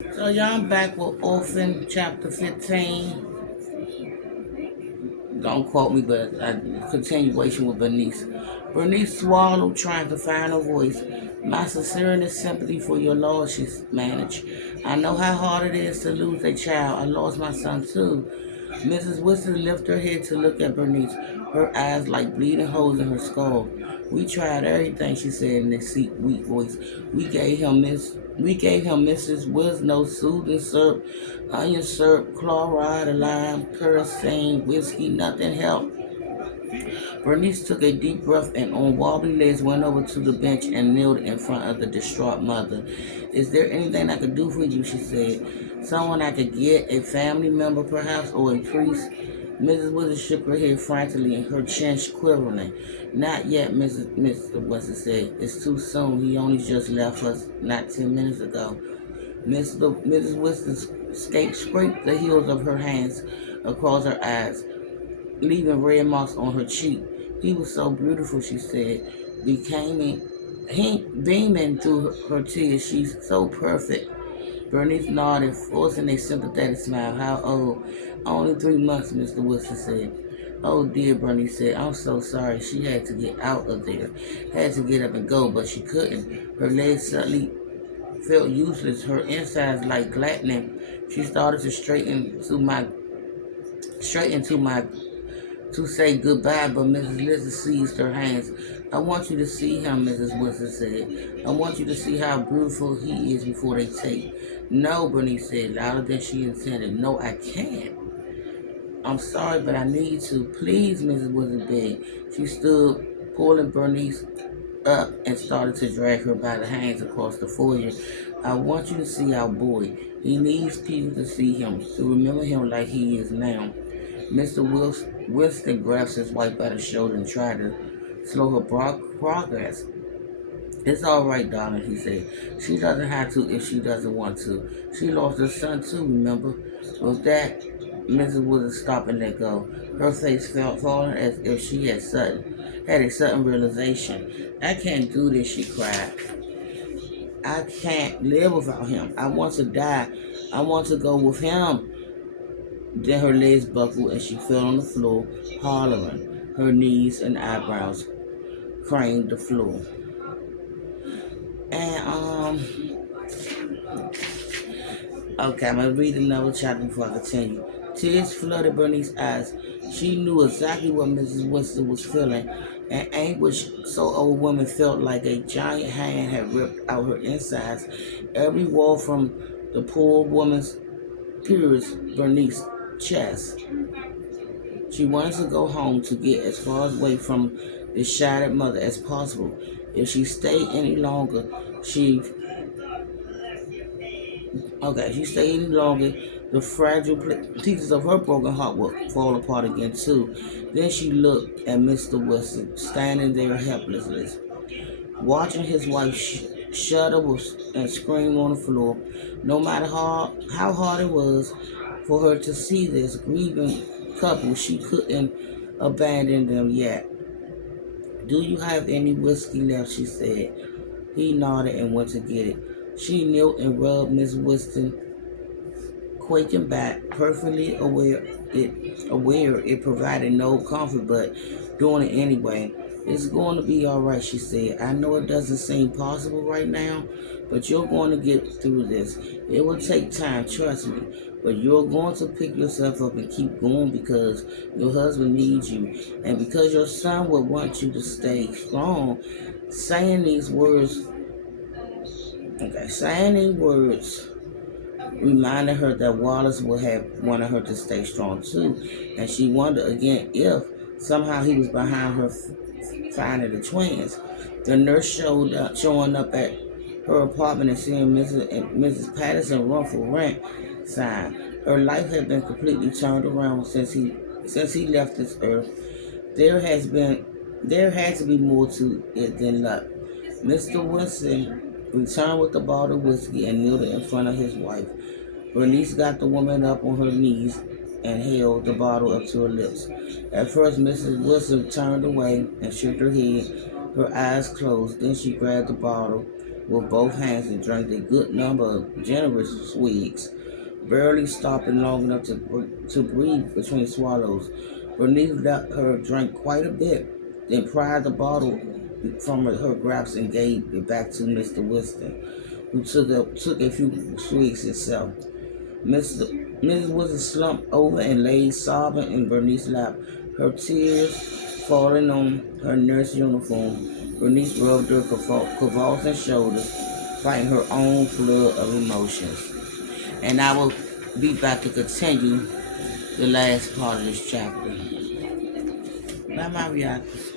So y'all, I'm back with Orphan chapter 15. Don't quote me, but a continuation with Bernice. Bernice swallowed, trying to find her voice. My sincerest sympathy for your loss, she managed. I know how hard it is to lose a child. I lost my son too. Mrs. Wilson lifted her head to look at Bernice, her eyes like bleeding holes in her skull. We tried everything, she said in a weak voice. We gave him Mrs. Wisno soothing syrup, onion syrup, chloride, lime, kerosene, whiskey, nothing helped. Bernice took a deep breath and on wobbly legs went over to the bench and kneeled in front of the distraught mother. Is there anything I could do for you? She said. Someone I could get, a family member perhaps, or a priest? Mrs. Withers shook her head frantically and her chin quivering. Not yet, Mr. Withers said. It's too soon. He only just left us not 10 minutes ago. Mrs. Withers scraped the heels of her hands across her eyes, leaving red marks on her cheek. He was so beautiful, she said, beaming through her tears. She's so perfect. Bernice nodded, forcing a sympathetic smile. How old? Only 3 months, Mr. Wilson said. Oh dear, Bernice said. I'm so sorry. She had to get out of there. Had to get up and go, but she couldn't. Her legs suddenly felt useless, her insides like glattening. She started to straighten to my to say goodbye, but Mrs. Lizzie seized her hands. I want you to see him, Mrs. Wilson said. I want you to see how beautiful he is before they take. No, Bernice said, louder than she intended. No, I can't. I'm sorry, but I need to. Please, Mrs. Wilson begged. She stood, pulling Bernice up and started to drag her by the hands across the foyer. I want you to see our boy. He needs people to see him, to remember him like he is now. Mr. Winston grabbed his wife by the shoulder and tried to slow her progress. It's all right, darling, he said. She doesn't have to if she doesn't want to. She lost her son too, remember? With that, Mrs. Wood stopped and let go. Her face felt fallen as if she had a sudden realization. I can't do this, she cried. I can't live without him. I want to die. I want to go with him. Then her legs buckled and she fell on the floor, hollering. Her knees and eyebrows craned the floor. And okay, I'm gonna read another chapter before I continue. Tears flooded Bernice's eyes. She knew exactly what Mrs. Winston was feeling, and anguish so old woman felt like a giant hand had ripped out her insides. Every wall from the poor woman's pierced Bernice's chest. She wanted to go home to get as far away from the shattered mother as possible. If she stayed any longer, she she stayed any longer, the fragile pieces of her broken heart would fall apart again too. Then she looked at Mr. Wilson, standing there helplessly, watching his wife shudder and scream on the floor. No matter how hard it was for her to see this grieving couple, she couldn't abandon them yet. Do you have any whiskey left? She said. He nodded and went to get it. She knelt and rubbed Miss Winston, quaking back, perfectly aware it provided no comfort, but doing it anyway. It's going to be all right, she said. I know it doesn't seem possible right now, but you're going to get through this. It will take time, trust me. But you're going to pick yourself up and keep going because your husband needs you. And because your son will want you to stay strong, saying these words, saying these words reminded her that Wallace would have wanted her to stay strong too, and she wondered again if somehow he was behind her finding the twins. The nurse showing up at her apartment and seeing Mrs. Patterson run for rent sign. Her life had been completely turned around since he left this earth. There had to be more to it than luck. Mr. Winston returned with the bottle of whiskey and kneeled in front of his wife. Bernice got the woman up on her knees and held the bottle up to her lips. At first, Mrs. Wilson turned away and shook her head, her eyes closed. Then she grabbed the bottle with both hands and drank a good number of generous swigs, barely stopping long enough to breathe between swallows. Bernice let her drink quite a bit, then pried the bottle from her grasp and gave it back to Mr. Winston, who took a few swigs himself. Mrs. Wilson slumped over and lay sobbing in Bernice's lap, her tears falling on her nurse uniform. Bernice rubbed her convulsing shoulders, fighting her own flood of emotions. And I will be back to continue the last part of this chapter. Bye, my reactors.